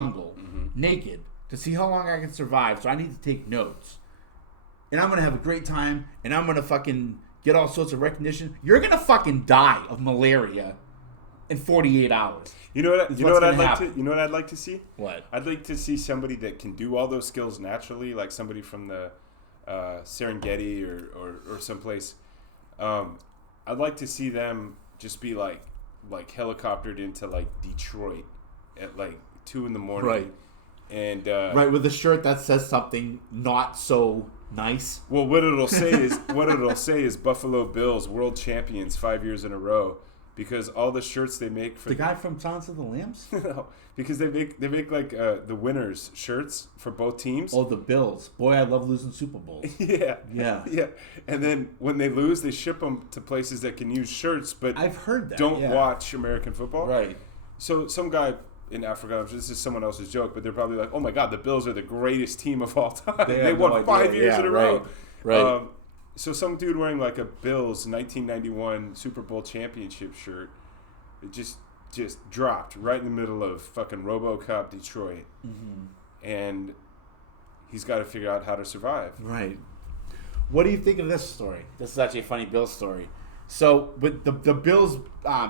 jungle, naked, to see how long I can survive. So I need to take notes. And I'm going to have a great time, and I'm going to fucking get all sorts of recognition. You're going to fucking die of malaria in 48 hours. You know what I'd like to see? What? I'd like to see somebody that can do all those skills naturally, like somebody from the Serengeti or someplace. I'd like to see them just be like helicoptered into like Detroit at like 2 a.m. Right. And right, with a shirt that says something not so nice. Well, what it'll say is Buffalo Bills world champions 5 years in a row, because all the shirts they make for the guy from Silence of the Lambs. No, because they make like the winners shirts for both teams. Oh, the Bills! Boy, I love losing Super Bowls. Yeah. Yeah. And then when they lose, they ship them to places that can use shirts, but I've heard that. Don't watch American football. Right. So some guy in Africa, this is someone else's joke, but they're probably like, "Oh my God, the Bills are the greatest team of all time. They won 5 years in a row." Right. So some dude wearing like a Bills 1991 Super Bowl championship shirt, it just dropped right in the middle of fucking RoboCop Detroit, and he's got to figure out how to survive. Right. What do you think of this story? This is actually a funny Bills story. So, but the Bills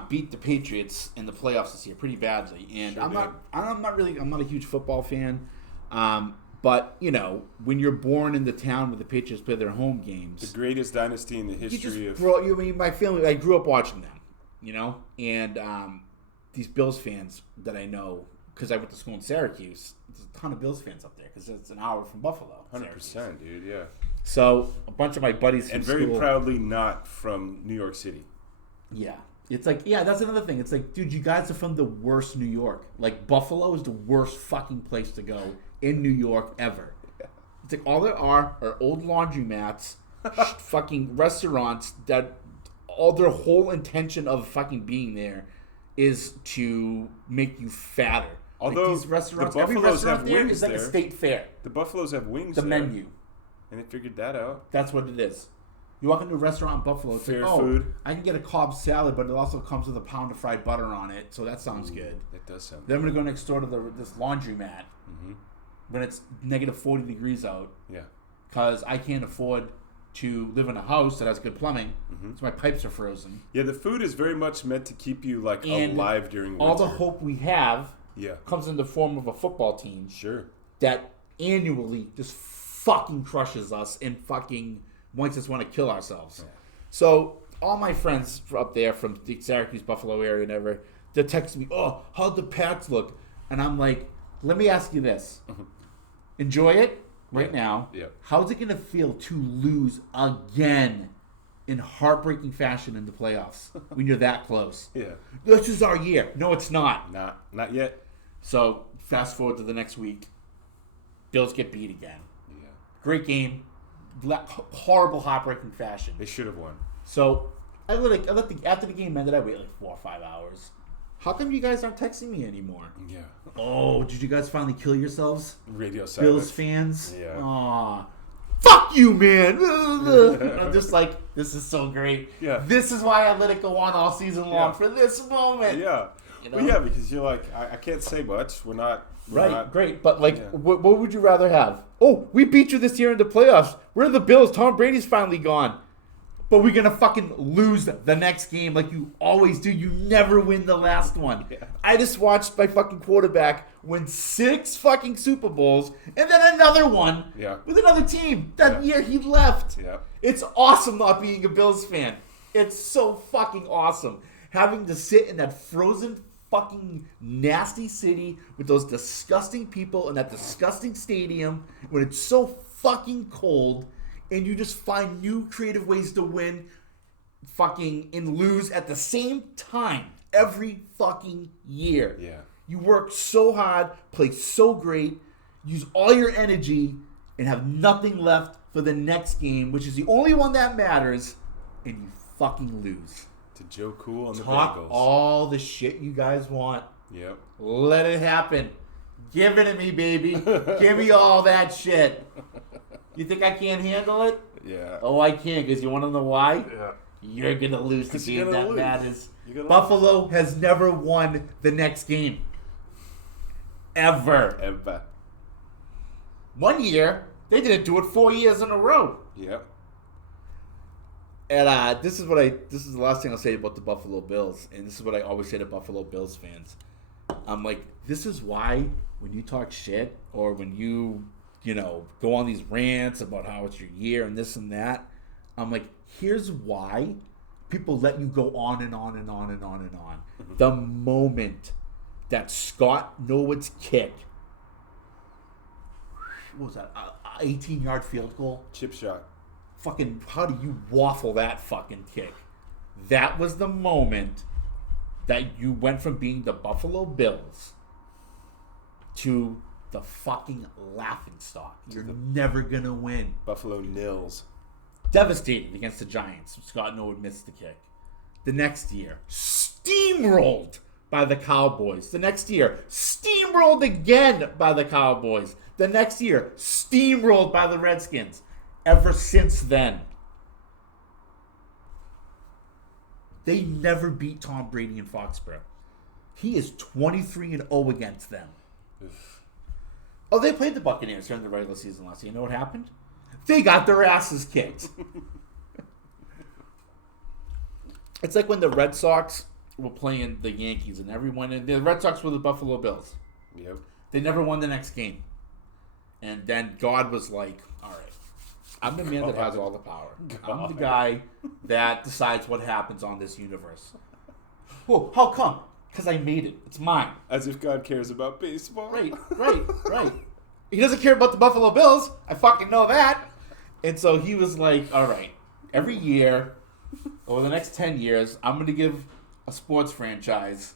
beat the Patriots in the playoffs this year pretty badly, and Sure I'm not a huge football fan. But, you know, when you're born in the town where the Patriots play their home games, The greatest dynasty in the history of... my family, I grew up watching them, you know? And these Bills fans that I know, because I went to school in Syracuse, there's a ton of Bills fans up there, because it's an hour from Buffalo. 100%, dude, yeah. So, a bunch of my buddies from And very school, proudly not from New York City. Yeah. It's like, yeah, that's another thing. It's like, dude, you guys are from the worst New York. Like, Buffalo is the worst fucking place to go in New York ever. It's like, all there are old laundromats, fucking restaurants that all their whole intention of fucking being there is to make you fatter. Although like these restaurants, the every Buffaloes restaurant have there wings is like there. a state fair. The Buffaloes have wings The there. menu. And they figured that out. That's what it is. You walk into a restaurant in Buffalo, it's Fair like, oh, food. I can get a Cobb salad, but it also comes with a pound of fried butter on it, so that sounds good. That does sound Then I'm going to go next door to this laundromat when it's negative 40 degrees out. Yeah. Because I can't afford to live in a house that has good plumbing, so my pipes are frozen. Yeah, the food is very much meant to keep you like And alive during winter. all the hope we have Yeah. comes in the form of a football team Sure. that annually just fucking crushes us and fucking makes us want to kill ourselves. Yeah. So all my friends up there from the Syracuse, Buffalo area and ever, they text me, oh, how'd the Pats look? And I'm like, let me ask you this. Enjoy it right now. Yeah. How's it going to feel to lose again in heartbreaking fashion in the playoffs when you're that close? Yeah. This is our year. No, it's not. Not yet. So fast forward to the next week. Bills get beat again. Yeah. Great game. Horrible, heartbreaking fashion. They should have won. So after the game ended, I waited like 4 or 5 hours. How come you guys aren't texting me anymore? Yeah. Oh, did you guys finally kill yourselves? Radio silence. Bills fans? Yeah. Aw. Fuck you, man. I'm just like, this is so great. Yeah. This is why I let it go on all season long, for this moment. Yeah. You know? Well, yeah, because you're like, I can't say much. We're not. Great. But, like, what would you rather have? Oh, we beat you this year in the playoffs. We're the Bills. Tom Brady's finally gone. But we're going to fucking lose the next game like you always do. You never win the last one. Yeah. I just watched my fucking quarterback win 6 fucking Super Bowls and then another one with another team that year he left. Yeah. It's awesome not being a Bills fan. It's so fucking awesome. Having to sit in that frozen fucking nasty city with those disgusting people in that disgusting stadium when it's so fucking cold. And you just find new creative ways to win fucking and lose at the same time every fucking year. Yeah. You work so hard, play so great, use all your energy, and have nothing left for the next game, which is the only one that matters, and you fucking lose. To Joe Cool and the Talk Bengals. all the shit you guys want. Yep. Let it happen. Give it to me, baby. Give me all that shit. You think I can't handle it? Yeah. Oh, I can, because you want to know why? Yeah. You're going to lose the game that lose. matters. You're gonna Buffalo has never won the next game. Ever. One year, they didn't do it 4 years in a row. Yep. And this is the last thing I'll say about the Buffalo Bills, and this is what I always say to Buffalo Bills fans. I'm like, this is why when you talk shit or when you go on these rants about how it's your year and this and that, I'm like, here's why people let you go on and on and on and on and on. Mm-hmm. The moment that Scott Norwood's kick, what was that, 18-yard field goal? Chip shot. Fucking, how do you waffle that fucking kick? That was the moment that you went from being the Buffalo Bills to the fucking laughingstock. You're never going to win. Buffalo nils. Devastated against the Giants. Scott Norwood missed the kick. The next year, steamrolled by the Cowboys. The next year, steamrolled again by the Cowboys. The next year, steamrolled by the Redskins. Ever since then, they never beat Tom Brady in Foxborough. He is 23-0 against them. Oh, they played the Buccaneers during the regular season last year. You know what happened? They got their asses kicked. It's like when the Red Sox were playing the Yankees and everyone, and the Red Sox were the Buffalo Bills. Yep. They never won the next game. And then God was like, all right, I'm the man that has all the power. I'm the guy that decides what happens on this universe. Well, how come? Because I made it. It's mine. As if God cares about baseball. Right. He doesn't care about the Buffalo Bills. I fucking know that. And so he was like, all right, every year, over the next 10 years, I'm going to give a sports franchise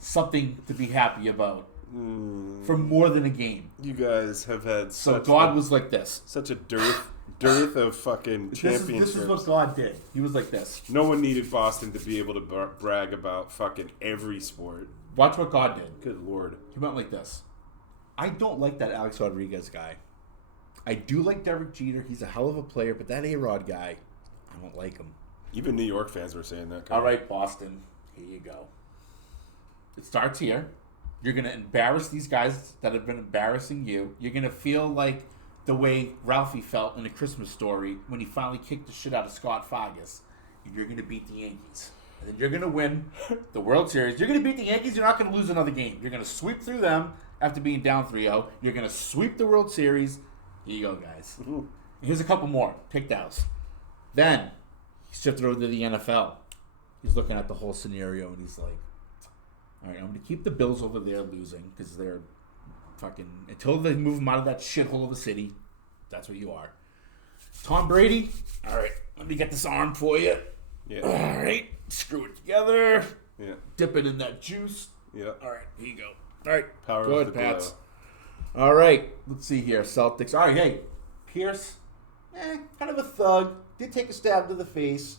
something to be happy about for more than a game. You guys have had God was like this. Such a dearth of fucking championships. This is what God did. He was like this. No one needed Boston to be able to brag about fucking every sport. Watch what God did. Good Lord. He went like this. I don't like that Alex Rodriguez guy. I do like Derek Jeter. He's a hell of a player, but that A-Rod guy, I don't like him. Even New York fans were saying that. All right, Boston. Here you go. It starts here. You're going to embarrass these guys that have been embarrassing you. You're going to feel like the way Ralphie felt in A Christmas Story when he finally kicked the shit out of Scott Fargus. And you're going to beat the Yankees. And then you're going to win the World Series. You're going to beat the Yankees. You're not going to lose another game. You're going to sweep through them after being down 3-0. You're going to sweep the World Series. Here you go, guys. And here's a couple more. Take those. Then he shifted over to the NFL. He's looking at the whole scenario and he's like, all right, I'm going to keep the Bills over there losing because they're fucking, until they move them out of that shithole of a city. That's what you are. Tom Brady, all right, let me get this arm for you. Yeah. All right, screw it together. Yeah. Dip it in that juice. Yeah. All right, here you go. All right, Power good, of the Pats. glow. All right, let's see here. Celtics. All right, hey, Pierce, kind of a thug. Did take a stab to the face.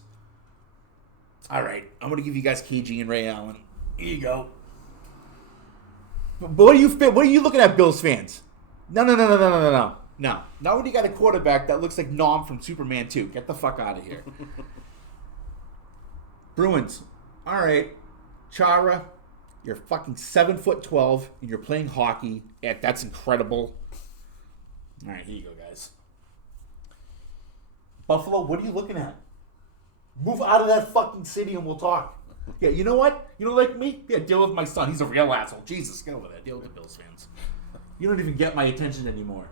All right, I'm going to give you guys KG and Ray Allen. Here you go. But what are you looking at, Bills fans? No. Not when you got a quarterback that looks like Nom from Superman 2. Get the fuck out of here. Bruins. All right. Chara, you're fucking 7'12" and you're playing hockey. Yeah, that's incredible. All right, here you go, guys. Buffalo, what are you looking at? Move out of that fucking city and we'll talk. Yeah, you know what? You don't like me? Yeah, deal with my son. He's a real asshole. Jesus, get over that. Deal with the Bills fans. You don't even get my attention anymore.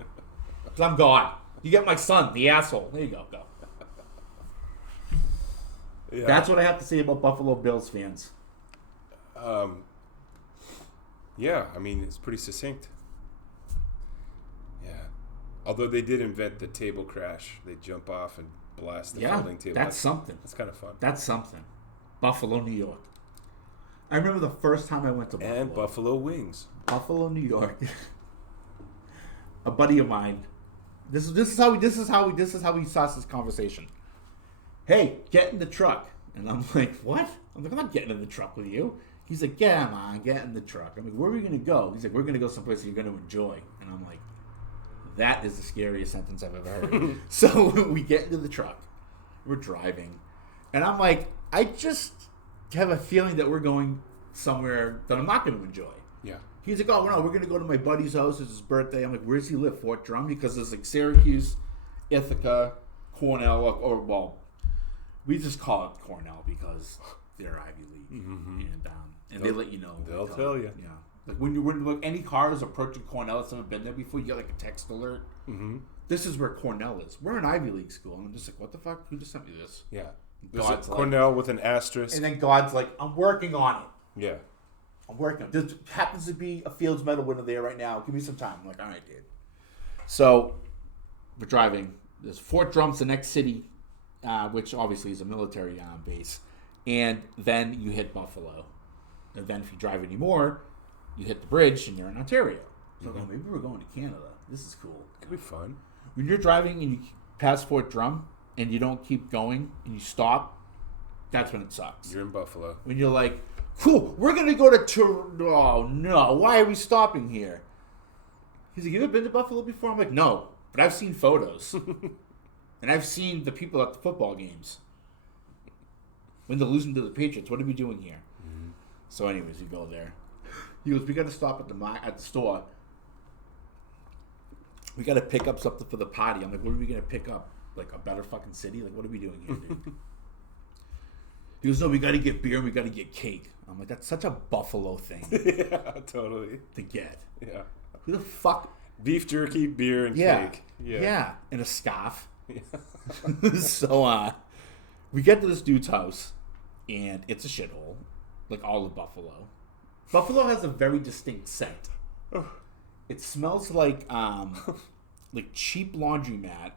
Because I'm gone. You get my son, the asshole. There you go. Go. Yeah. That's what I have to say about Buffalo Bills fans. Yeah, I mean, it's pretty succinct. Yeah. Although they did invent the table crash. They jump off and blast the folding table. That's something. That's kind of fun. That's something. Buffalo, New York. I remember the first time I went to Buffalo. And Buffalo Wings. Buffalo, New York. A buddy of mine. This is how we starts this conversation. Hey, get in the truck. And I'm like, what? I'm like, I'm not getting in the truck with you. He's like, yeah, man, get in the truck. I'm like, where are we going to go? He's like, we're going to go someplace you're going to enjoy. And I'm like, that is the scariest sentence I've ever heard. So we get into the truck. We're driving. And I'm like, I just have a feeling that we're going somewhere that I'm not going to enjoy. Yeah. He's like, oh, no, we're going to go to my buddy's house. It's his birthday. I'm like, where's he live? Fort Drum? Because there's like Syracuse, Ithaca, Cornell, or we just call it Cornell because they're Ivy League. Mm-hmm. And they let you know. They'll tell you. Yeah. Like when like any cars approaching Cornell that's never been there before, you get like a text alert. Mm-hmm. This is where Cornell is. We're an Ivy League school. And I'm just like, what the fuck? Who just sent me this? Yeah. God's like, Cornell with an asterisk. And then God's like, I'm working on it. Yeah. I'm working on it. There happens to be a Fields Medal winner there right now. Give me some time. I'm like, all right, dude. So we're driving. There's Fort Drum's the next city, which obviously is a military base. And then you hit Buffalo. And then if you drive anymore, you hit the bridge and you're in Ontario. So maybe we're going to Canada. This is cool. Could be fun. When you're driving and you pass Fort Drum and you don't keep going and you stop, that's when it sucks. You're in Buffalo. When you're like, cool, we're going to go to Toronto. Oh, no. Why are we stopping here? He's like, you ever been to Buffalo before? I'm like, no. But I've seen photos. And I've seen the people at the football games. When they're losing to the Patriots, what are we doing here? Mm-hmm. So anyways, we go there. He goes, we got to stop at the store. We got to pick up something for the party. I'm like, what are we going to pick up? Like a better fucking city? Like, what are we doing here, dude? He goes, no, we got to get beer and we got to get cake. I'm like, that's such a Buffalo thing. Yeah, totally. To get. Yeah. Who the fuck? Beef jerky, beer, and cake. Yeah. And a scarf. Yeah. So, we get to this dude's house and it's a shithole. Like all of Buffalo. Buffalo has a very distinct scent. It smells like cheap laundromat,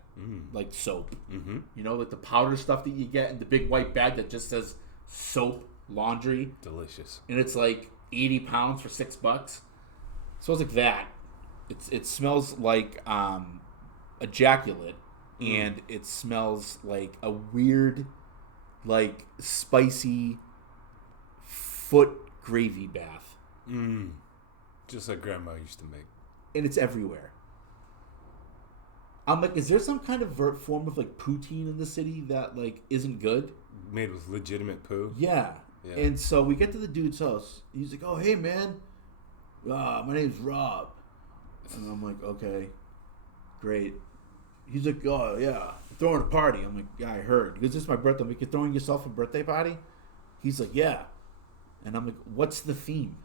like soap. Mm-hmm. You know, like the powder stuff that you get in the big white bag that just says soap, laundry. Delicious. And it's like 80 pounds for $6. It smells like that. It smells like ejaculate, and it smells like a weird, like spicy foot gravy bath. Just like Grandma used to make. And it's everywhere. I'm like, is there some kind of form of like poutine in the city that like isn't good? Made with legitimate poo? Yeah. And so we get to the dude's house. He's like, oh, hey, man. My name's Rob. And I'm like, okay, great. He's like, oh, yeah, throwing a party. I'm like, yeah, I heard. He goes, this is my birthday. I'm like, you're throwing yourself a birthday party? He's like, yeah. And I'm like, what's the theme?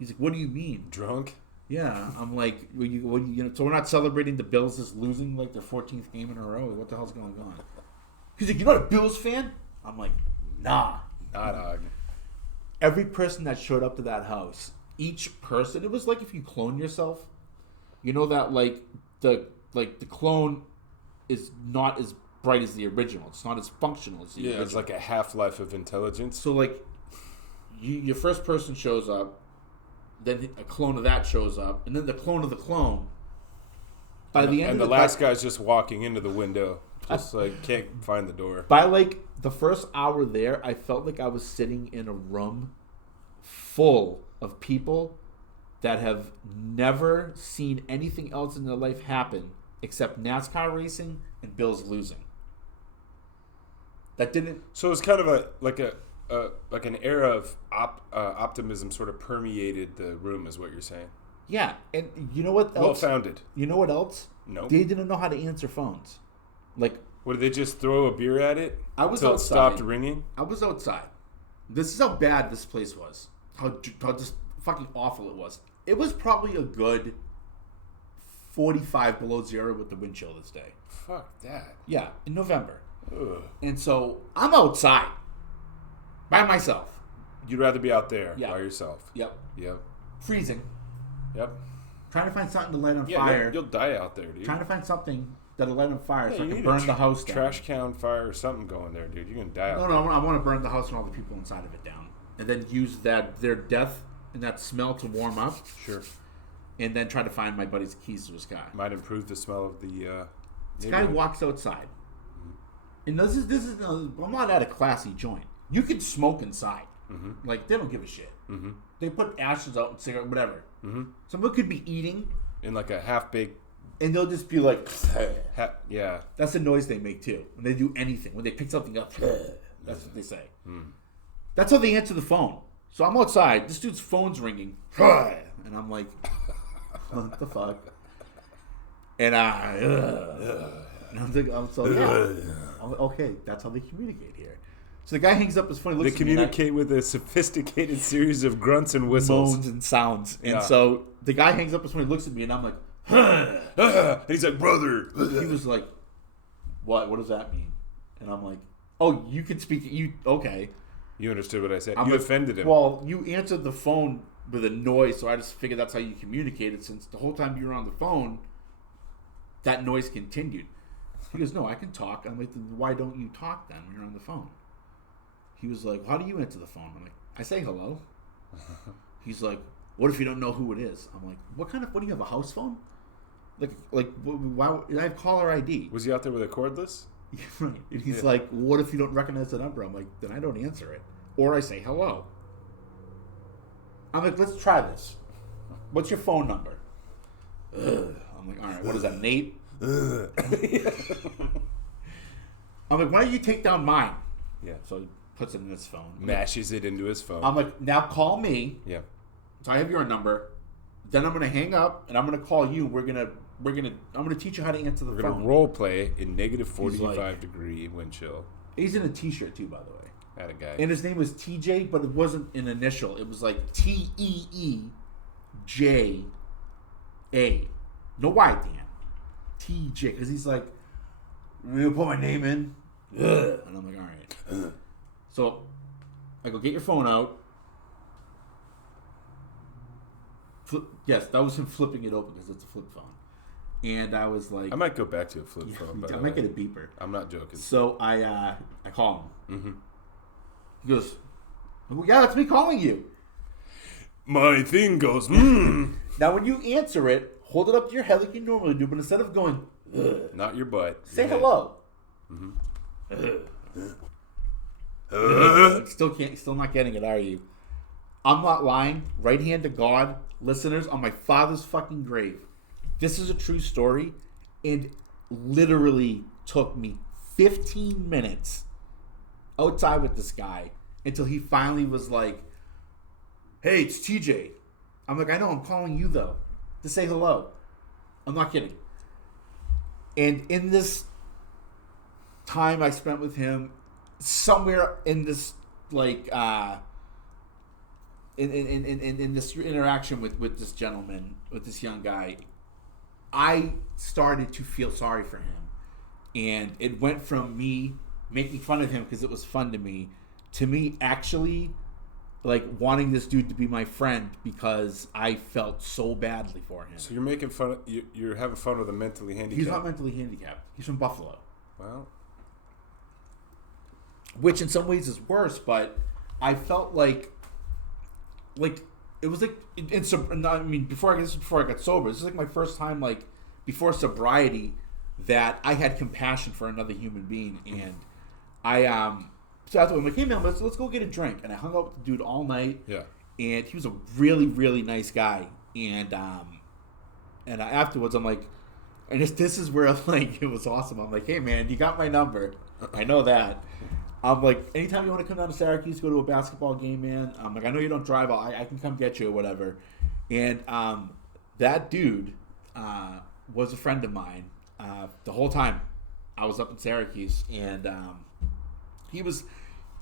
He's like, what do you mean? Drunk? Yeah. I'm like, so we're not celebrating the Bills just losing like their 14th game in a row? What the hell's going on? He's like, you're not a Bills fan? I'm like, nah. Nah, dog. Every person that showed up to that house, each person, it was like if you clone yourself. You know that like the clone is not as bright as the original. It's not as functional as the original. It's like a half-life of intelligence. So like your first person shows up, then a clone of that shows up, and then the clone of the clone. By the end and of the last guy's just walking into the window, just like can't find the door. By like the first hour there, I felt like I was sitting in a room full of people that have never seen anything else in their life happen except NASCAR racing and Bills losing. That didn't. So it's kind of an era of optimism sort of permeated the room, is what you're saying. Yeah, and you know what else? Well founded. You know what else? No. They didn't know how to answer phones. Like, what, did they just throw a beer at it? I was until outside. It stopped ringing. I was outside. This is how bad this place was. How just fucking awful it was. It was probably a good 45 below zero with the wind chill this day. Fuck that. Yeah, in November. Ugh. And so I'm outside by myself. You'd rather be out there Yeah. by yourself. Yep. Yep. Freezing. Yep. Trying to find something to light on fire. You'll die out there, dude. Trying to find something that'll light on fire so I you can need burn a the house down. trash can fire or something going there, dude. You're going to die out No, I want to burn the house and all the people inside of it down. And then use their death and that smell to warm up. Sure. And then try to find my buddy's keys to his car. Might improve the smell of the This guy walks outside. And this is I'm not at a classy joint. You can smoke inside. Mm-hmm. Like, they don't give a shit. Mm-hmm. They put ashes out and cigarette, whatever. Mm-hmm. Someone could be eating. In like a half-baked... And they'll just be like... yeah. That's the noise they make, too. When they do anything. When they pick something up, that's what they say. Mm. That's how they answer the phone. So I'm outside. This dude's phone's ringing. And I'm like, what the fuck? And I'm like, okay, that's how they communicate here. So the guy hangs up his phone. He looks They communicate with a sophisticated series of grunts and whistles. Moans and sounds. And so the guy hangs up his phone. He looks at me, and I'm like, and he's like, brother. He was like, what? What does that mean? And I'm like, oh, you can speak. Okay. You understood what I said. You offended him. Well, you answered the phone with a noise, so I just figured that's how you communicated. Since the whole time you were on the phone, that noise continued. He goes, no, I can talk. I'm like, why don't you talk then when you're on the phone? He was like, how do you answer the phone? I'm like, I say hello. He's like, what if you don't know who it is? I'm like, what do you have, a house phone? Like, why? I have caller ID. Was he out there with a cordless? Right. And he's like, what if you don't recognize the number? I'm like, then I don't answer it. Or I say hello. I'm like, let's try this. What's your phone number? I'm like, all right, what is that, an 8? I'm like, why don't you take down mine? Yeah. So he puts it in his phone. Mashes it into his phone. I'm like, now call me. Yeah. So I have your number. Then I'm gonna hang up and I'm gonna call you. I'm gonna teach you how to answer the phone. We're gonna role play in negative 45-degree wind chill. He's in a t-shirt too, by the way. That a guy. And his name was TJ, but it wasn't an initial. It was like TEEJA. No Y, Dan. TJ, because he's like, you put my name in. Ugh. And I'm like, all right. So I go, get your phone out. Yes, that was him flipping it open because it's a flip phone. And I was like, I might go back to a flip phone. I might get a beeper. I'm not joking. So I call him. Mm-hmm. He goes, well, yeah, that's me calling you. My thing goes, Now, when you answer it, hold it up to your head like you normally do, but instead of going, ugh, not your butt. say your hello. Mm-hmm. Still not getting it, are you? I'm not lying. Right hand to God, listeners, on my father's fucking grave. This is a true story, and literally took me 15 minutes outside with this guy until he finally was like, hey, it's TJ. I'm like, I know, I'm calling you though to say hello. I'm not kidding. And in this time I spent with him, somewhere in this like in this interaction with this gentleman, with this young guy, I started to feel sorry for him. And it went from me making fun of him because it was fun to me actually like wanting this dude to be my friend because I felt so badly for him. So you're making fun of, you're having fun with a mentally handicapped. He's not mentally handicapped. He's from Buffalo. Well, which in some ways is worse, but I felt like it was like I mean before I got sober, this is like my first time like before sobriety that I had compassion for another human being, and I so I told him like, hey man, let's go get a drink, and I hung out with the dude all night. Yeah, and he was a really really nice guy, and afterwards I'm like, and this is where like it was awesome. I'm like, hey man, you got my number, I know that. I'm like, anytime you want to come down to Syracuse, go to a basketball game, man. I'm like, I know you don't drive. I can come get you or whatever. And that dude was a friend of mine the whole time I was up in Syracuse. And he's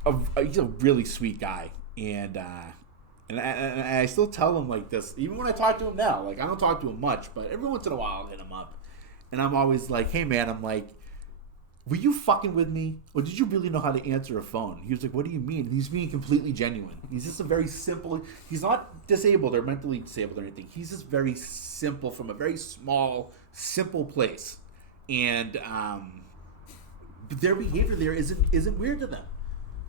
a really sweet guy. And I still tell him like this, even when I talk to him now. Like, I don't talk to him much, but every once in a while I'll hit him up. And I'm always like, hey, man, I'm like, were you fucking with me? Or did you really know how to answer a phone? He was like, what do you mean? And he's being completely genuine. He's just a very simple, he's not disabled or mentally disabled or anything. He's just very simple from a very small, simple place. And but their behavior there isn't weird to them.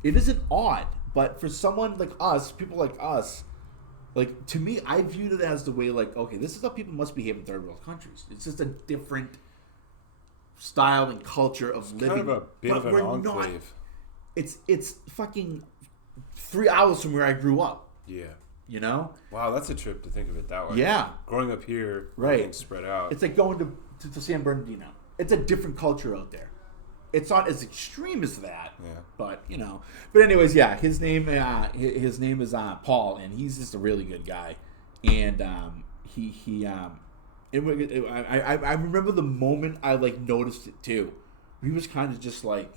It isn't odd. But for someone like us, people like us, like to me, I viewed it as the way like, okay, this is how people must behave in third world countries. It's just a different style and culture of living. Kind of a bit of an enclave. It's fucking 3 hours from where I grew up. Yeah. You know? Wow, that's a trip to think of it that way. Yeah. Growing up here, right, being spread out. It's like going to San Bernardino. It's a different culture out there. it's not as extreme as that. Yeah. But But anyways, yeah, his name is Paul, and he's just a really good guy, and I remember the moment I noticed it too. He was kind of just like,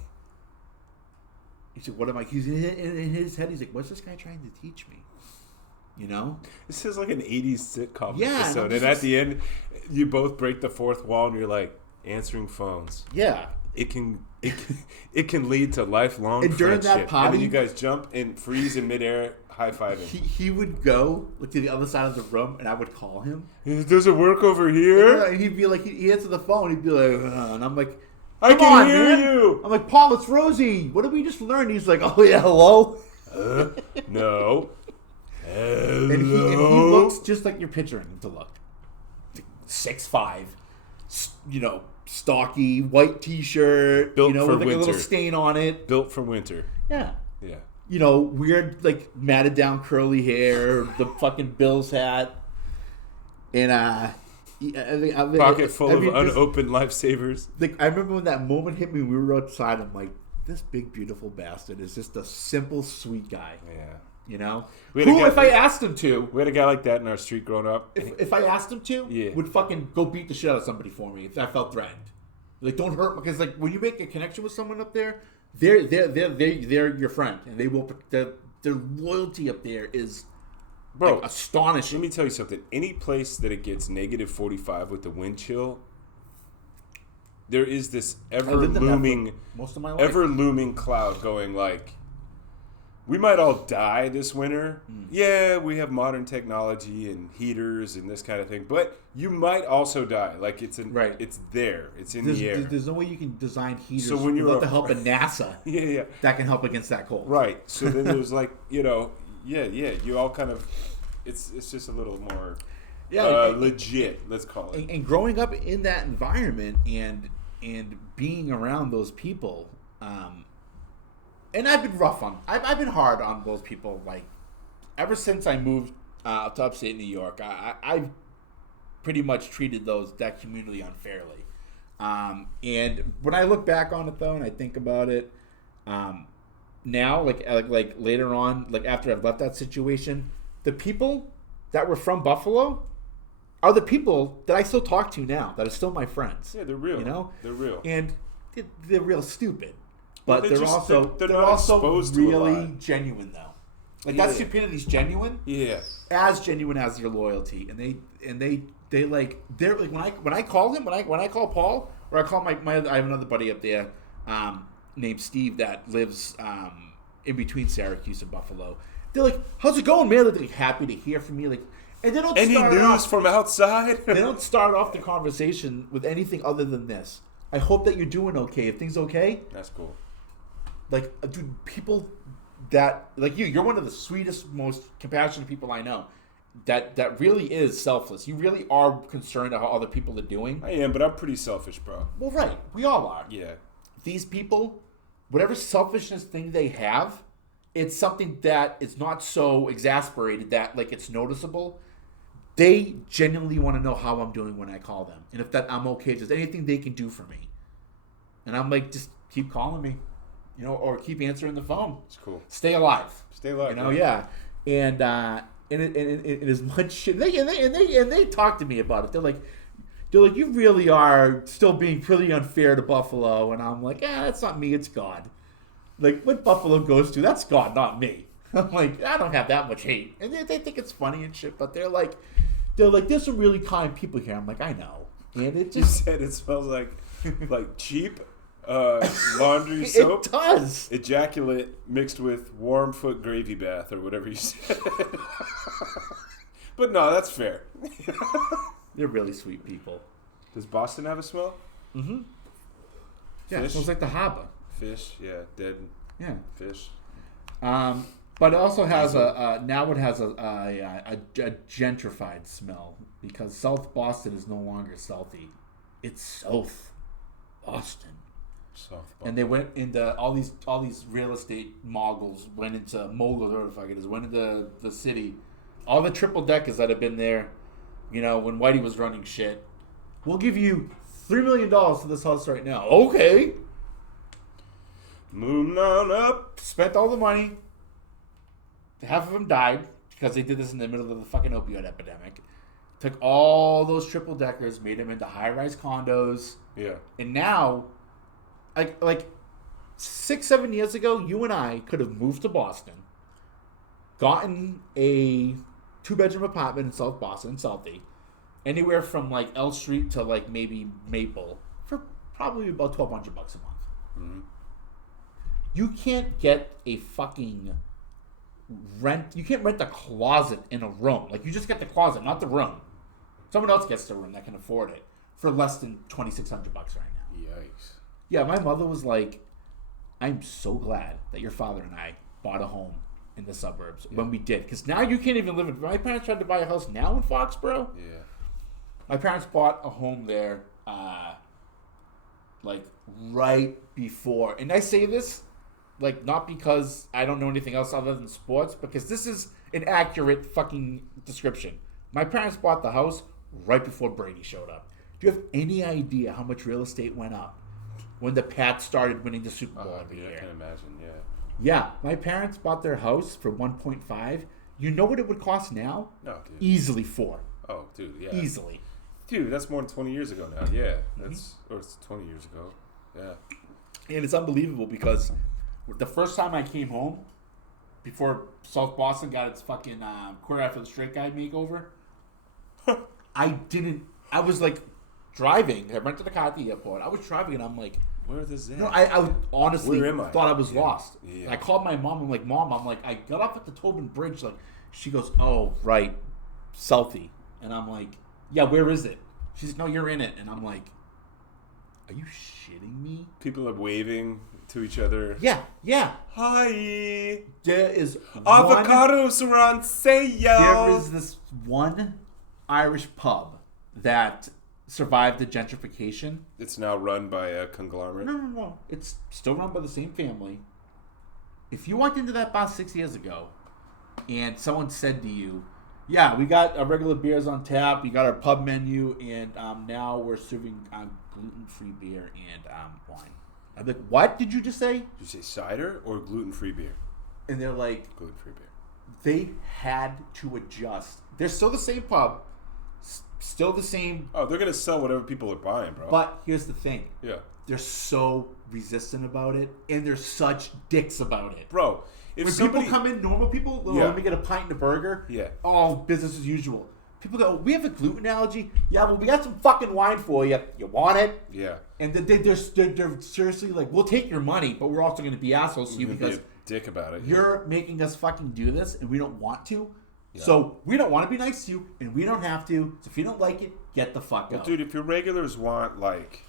he said, "What am I?" He's in his head. He's like, "What's this guy trying to teach me?" This is like an 80s sitcom Yeah, episode. And at the end, you both break the fourth wall and you're like, answering phones. Yeah. It can lead to lifelong and during friendship. That party, and then you guys jump and freeze in midair, high-fiving. He would go to the other side of the room, and I would call him. Does it work over here? And he'd be like, he answered the phone. He'd be like, and I'm like, I can hear you. I'm like, Paul, it's Rosie. What did we just learn? He's like, oh yeah, hello. No. And he looks just like you're picturing him to look. 6'5", stocky, white T-shirt, built for with winter. A little stain on it. Built for winter. Yeah. Yeah. Weird, matted down curly hair, the fucking Bills hat, and pocket full of unopened lifesavers. I remember when that moment hit me. We were outside. I'm like, this big beautiful bastard is just a simple, sweet guy. Yeah. If I asked him to, we had a guy like that in our street growing up. If I asked him to, would fucking go beat the shit out of somebody for me if I felt threatened. Don't hurt, because when you make a connection with someone up there, they're your friend, and they will. Their loyalty up there is, bro, astonishing. Let me tell you something. Any place that it gets negative 45 with the wind chill, there is this ever looming cloud going like, we might all die this winter. Yeah, we have modern technology and heaters and this kind of thing, but you might also die. It's there. It's in the air. There's no way you can design heaters without the help of NASA. Yeah. That can help against that cold. Right. So then there's you all kind of, it's just a little more legit, let's call it. And growing up in that environment and being around those people, and I've been rough on. I've been hard on those people. Ever since I moved to upstate New York, I've pretty much treated that community unfairly. And when I look back on it though, and I think about it, now, later on, after I've left that situation, the people that were from Buffalo are the people that I still talk to now. That are still my friends. Yeah, they're real. They're real, and they're real stupid. But they're they're also really genuine though. That stupidity's genuine. Yeah. As genuine as your loyalty, and they're when I call him, when I call Paul, or I call my I have another buddy up there named Steve that lives in between Syracuse and Buffalo. They're like, "How's it going, man?" They're happy to hear from me, and they don't. Any news from outside? They don't start off the conversation with anything other than this. I hope that you're doing okay. If things okay, that's cool. Dude, people that you're one of the sweetest, most compassionate people I know. That really is selfless. You really are concerned about how other people are doing. I am, but I'm pretty selfish, bro. Well, right, we all are. Yeah. These people, whatever selfishness thing they have, it's something that is not so exasperated that it's noticeable. They genuinely want to know how I'm doing when I call them, and if I'm okay. If there's anything they can do for me, and I'm like, just keep calling me. Or keep answering the phone. It's cool. Stay alive. Right? Yeah. And as much shit. They talk to me about it. They're like, you really are still being pretty unfair to Buffalo. And I'm like, that's not me. It's God. What Buffalo goes to, that's God, not me. I'm like, I don't have that much hate. And they think it's funny and shit. But they're like, there's some really kind people here. I'm like, I know. And it just you said it smells like cheap. Laundry soap. It does. Ejaculate mixed with warm foot gravy bath or whatever you said. But no, that's fair. They're really sweet people. Does Boston have a smell? Mm-hmm. Yeah, fish? It smells like the harbor. Fish, yeah, dead. Yeah, fish. But it also has now it has a gentrified smell because South Boston is no longer Southie. It's South Boston. And they went into all these real estate moguls went into went into the city. All the triple deckers that have been there, when Whitey was running shit. We'll give you $3 million for this house right now. Okay. Moving on up. Spent all the money. Half of them died because they did this in the middle of the fucking opioid epidemic. Took all those triple deckers, made them into high-rise condos. Yeah. And now, like 6-7 years ago, you and I could have moved to Boston, gotten a 2-bedroom apartment in South Boston, Southie, anywhere from like L Street to like maybe Maple for probably about $1,200 a month. Mm-hmm. You can't get a fucking rent. You can't rent a closet in a room. Like, you just get the closet, not the room. Someone else gets the room that can afford it for less than $2,600 right now. Yikes. Yeah, my mother was like, I'm so glad that your father and I bought a home in the suburbs when we did. Because now you can't even live in... My parents tried to buy a house now in Foxborough. Yeah. My parents bought a home there, like, right before. And I say this, like, not because I don't know anything else other than sports, because this is an accurate fucking description. My parents bought the house right before Brady showed up. Do you have any idea how much real estate went up when the Pats started winning the Super Bowl every year? I can imagine, yeah. Yeah, my parents bought their house for 1.5. You know what it would cost now? No, dude. Easily 4. Oh, dude, yeah. Easily. Dude, that's more than 20 years ago now. Yeah, that's or it's 20 years ago. Yeah. And it's unbelievable because the first time I came home, before South Boston got its fucking choreographed for the straight guy makeover, I was like driving. I rented a car at the airport. I was driving and I'm like, where is this? No, I honestly Where am I? thought I was lost. Yeah. I called my mom. I'm like, Mom, I got off at the Tobin Bridge. Like, she goes, oh, right, Southie. And I'm like, yeah, where is it? She's like, no, you're in it. And I'm like, are you shitting me? People are waving to each other. Yeah. Hi. There is Avocados are on sale. There is this one Irish pub that survived the gentrification. It's now run by a conglomerate. No. It's still run by the same family. If you walked into that bar 6 years ago and someone said to you, yeah, we got our regular beers on tap, we got our pub menu, and now we're serving gluten-free beer and wine. I'm like, what did you just say? Did you say cider or gluten-free beer? And they're like, gluten-free beer. They had to adjust. They're still the same pub, still the same. Oh, they're going to sell whatever people are buying, bro. But here's the thing. Yeah. They're so resistant about it, and they're such dicks about it. Bro, if people come in, normal people, let me get a pint and a burger. Yeah. Oh, business as usual. People go, we have a gluten allergy. Yeah, well, we got some fucking wine for you. You want it? Yeah. And they're seriously like, we'll take your money, but we're also going to be assholes to you because be a dick about it. You're making us fucking do this, and we don't want to. Yeah. So we don't want to be nice to you, and we don't have to. So if you don't like it, get the fuck out. Dude, if your regulars want, like,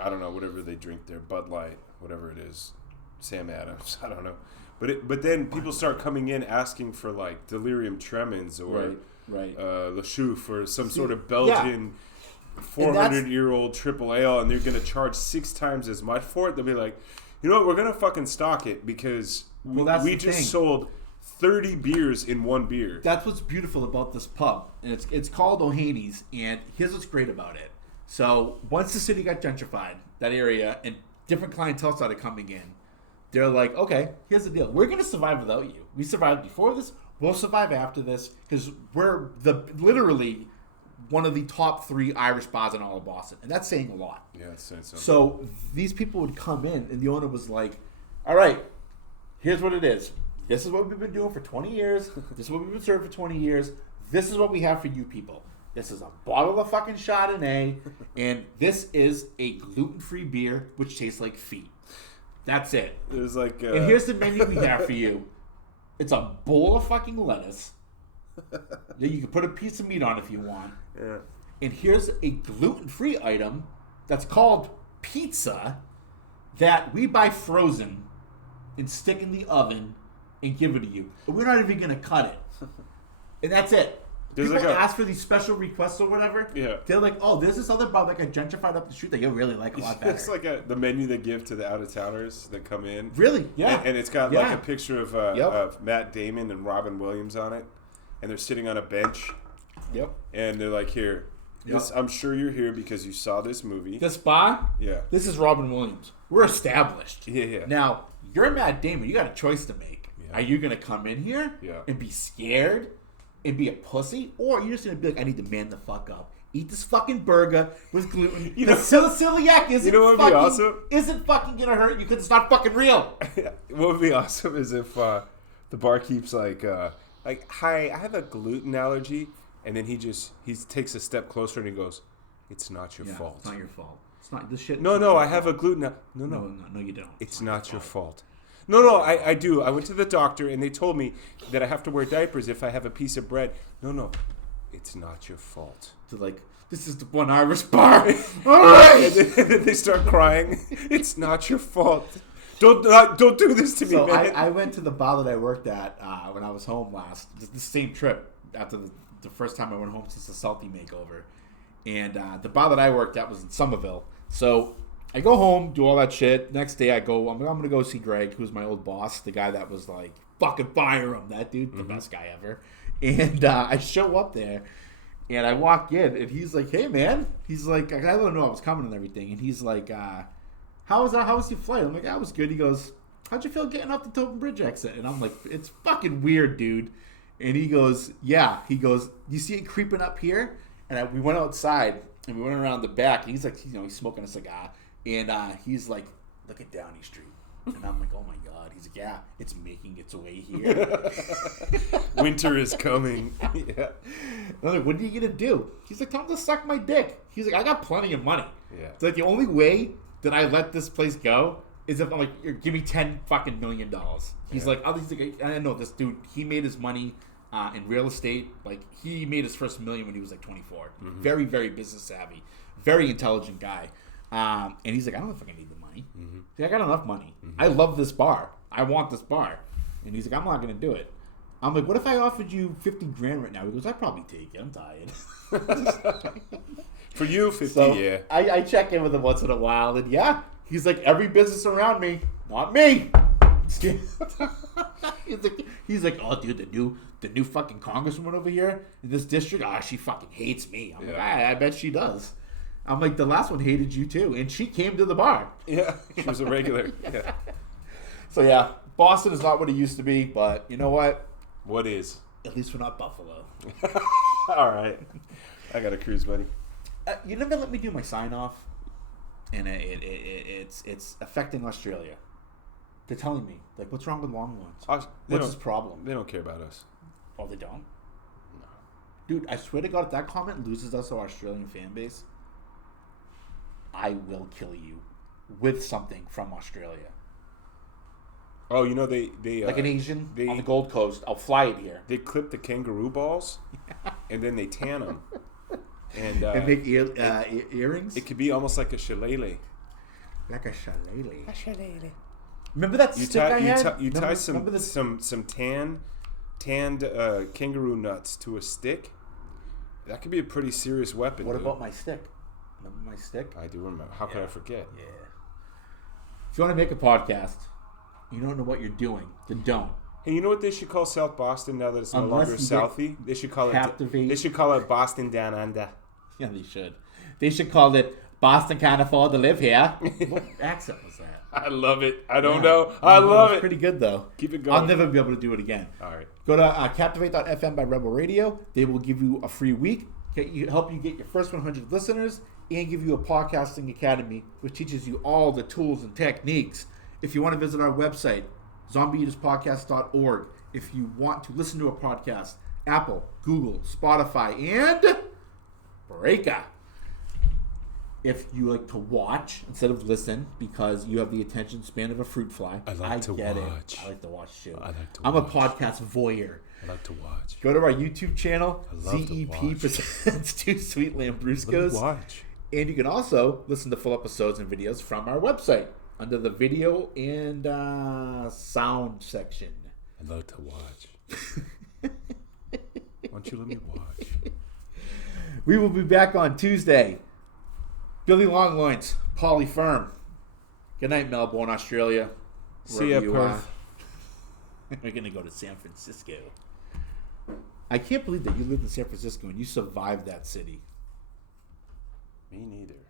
I don't know, whatever they drink there, Bud Light, whatever it is, Sam Adams, I don't know. But then people start coming in asking for, like, delirium tremens or Le Chouffe or some sort of Belgian 400-year-old triple ale, and they're going to charge 6 times as much for it. They'll be like, you know what, we're going to fucking stock it because we just sold 30 beers in one beer. That's what's beautiful about this pub. And it's called O'Haney's, and here's what's great about it. So once the city got gentrified, that area, and different clientele started coming in, they're like, okay, here's the deal. We're going to survive without you. We survived before this. We'll survive after this because we're literally one of the top 3 Irish bars in all of Boston. And that's saying a lot. Yeah, that's saying something. So these people would come in, and the owner was like, all right, here's what it is. This is what we've been doing for 20 years. This is what we've been serving for 20 years. This is what we have for you people. This is a bottle of fucking Chardonnay, and this is a gluten-free beer, which tastes like feet. That's it. There's like, and here's the menu we have for you. It's a bowl of fucking lettuce. You can put a piece of meat on if you want. Yeah. And here's a gluten-free item that's called pizza that we buy frozen and stick in the oven and give it to you. But we're not even going to cut it. And that's it. People ask for these special requests or whatever. Yeah. They're like, oh, there's this other bar that got gentrified up the street that you'll really like a lot better. It's like the menu they give to the out-of-towners that come in. Really? Yeah. And it's got like a picture of Matt Damon and Robin Williams on it. And they're sitting on a bench. Yep. And they're like, here, I'm sure you're here because you saw this movie. This bar? Yeah. This is Robin Williams. We're established. Yeah. Now, you're Matt Damon. You got a choice to make. Yeah. Are you going to come in here and be scared and be a pussy? Or are you just going to be like, I need to man the fuck up. Eat this fucking burger with gluten. The celiac isn't fucking going to hurt you because it's not fucking real. What would be awesome is if the barkeep's like, hi, I have a gluten allergy. And then he takes a step closer and he goes, it's not your fault. It's not your fault. It's not this shit. No, I have a gluten. No, you don't. It's not your fault. No, I do. I went to the doctor and they told me that I have to wear diapers if I have a piece of bread. No, it's not your fault. So like, this is the one Irish bar. And then they start crying. It's not your fault. Don't do this to me, man. I went to the bar that I worked at when I was home last. The same trip after the first time I went home since the Salty makeover. And the bar that I worked at was in Somerville. So I go home, do all that shit. Next day I go, I'm going to go see Greg, who's my old boss, the guy that was like, fucking fire him. That dude, the best guy ever. And I show up there, and I walk in, and he's like, hey, man. He's like, I let him know I was coming and everything. And he's like, how was your flight? I'm like, that was good. He goes, how'd you feel getting off the Tobin Bridge exit? And I'm like, it's fucking weird, dude. And he goes, yeah. He goes, you see it creeping up here? And we went outside, and we went around the back. And he's like, he's smoking a cigar. And he's like, look at Downey Street. And I'm like, oh, my God. He's like, yeah, it's making its way here. Winter is coming. Yeah. I'm like, what are you going to do? He's like, tell him to suck my dick. He's like, I got plenty of money. Yeah. It's like the only way that I let this place go is if I'm like, give me $10 fucking million. He's like, I know this dude, he made his money in real estate. Like, he made his first $1 million when he was like 24. Mm-hmm. Very, very business savvy. Very intelligent guy. And he's like, I don't fucking need the money. Mm-hmm. Like, I got enough money. Mm-hmm. I love this bar. I want this bar. And he's like, I'm not going to do it. I'm like, what if I offered you $50,000 right now? He goes, I'd probably take it. I'm tired. For you, 50, so yeah. I check in with him once in a while, and yeah, he's like, every business around me, not me. he's like, oh, dude, the new fucking congresswoman over here in this district, she fucking hates me. I'm like, I bet she does. I'm like, the last one hated you too, and she came to the bar. Yeah, she was a regular. Yeah. So yeah, Boston is not what it used to be, but you know what? What is? At least we're not Buffalo. All right, I got a cruise, buddy. You never let me do my sign off, and it's affecting Australia. They're telling me, like, what's wrong with Longhorns? What's his problem? They don't care about us. Oh, they don't? No. Dude, I swear to God, if that comment loses us to our Australian fan base, I will kill you with something from Australia. Oh, they like an Asian on the Gold Coast. I'll fly it here. They clip the kangaroo balls, and then they tan them. And make earrings? It could be almost like a shillelagh. Like a shillelagh. A shillelagh. Remember that stick I had? You tie some tanned kangaroo nuts to a stick. That could be a pretty serious weapon. What about my stick? Remember my stick? I do remember. How could I forget? Yeah. If you want to make a podcast, you don't know what you're doing, then don't. Hey, you know what they should call South Boston now that it's no longer Southie? They should call it Boston Down Under. Yeah, they should. They should call it Boston Can't Afford to Live Here. What accent was that? I love it. I don't know. I love it. Pretty good, though. Keep it going. I'll never be able to do it again. All right. Go to Captivate.fm by Rebel Radio. They will give you a free week, help you get your first 100 listeners, and give you a podcasting academy, which teaches you all the tools and techniques. If you want to visit our website, zombieeaterspodcast.org. If you want to listen to a podcast, Apple, Google, Spotify, and Breaker. If you like to watch instead of listen because you have the attention span of a fruit fly, I like to watch too. I'm a podcast voyeur. I like to watch. Go to our YouTube channel, ZEP presents Two Sweet Lambruscos. Watch. And you can also listen to full episodes and videos from our website under the video and sound section. I love to watch. Why don't you let me watch? We will be back on Tuesday. Billy Loins, Paulie Firm. Good night, Melbourne, Australia. See ya, Perth. We're going to go to San Francisco. I can't believe that you lived in San Francisco and you survived that city. Me neither.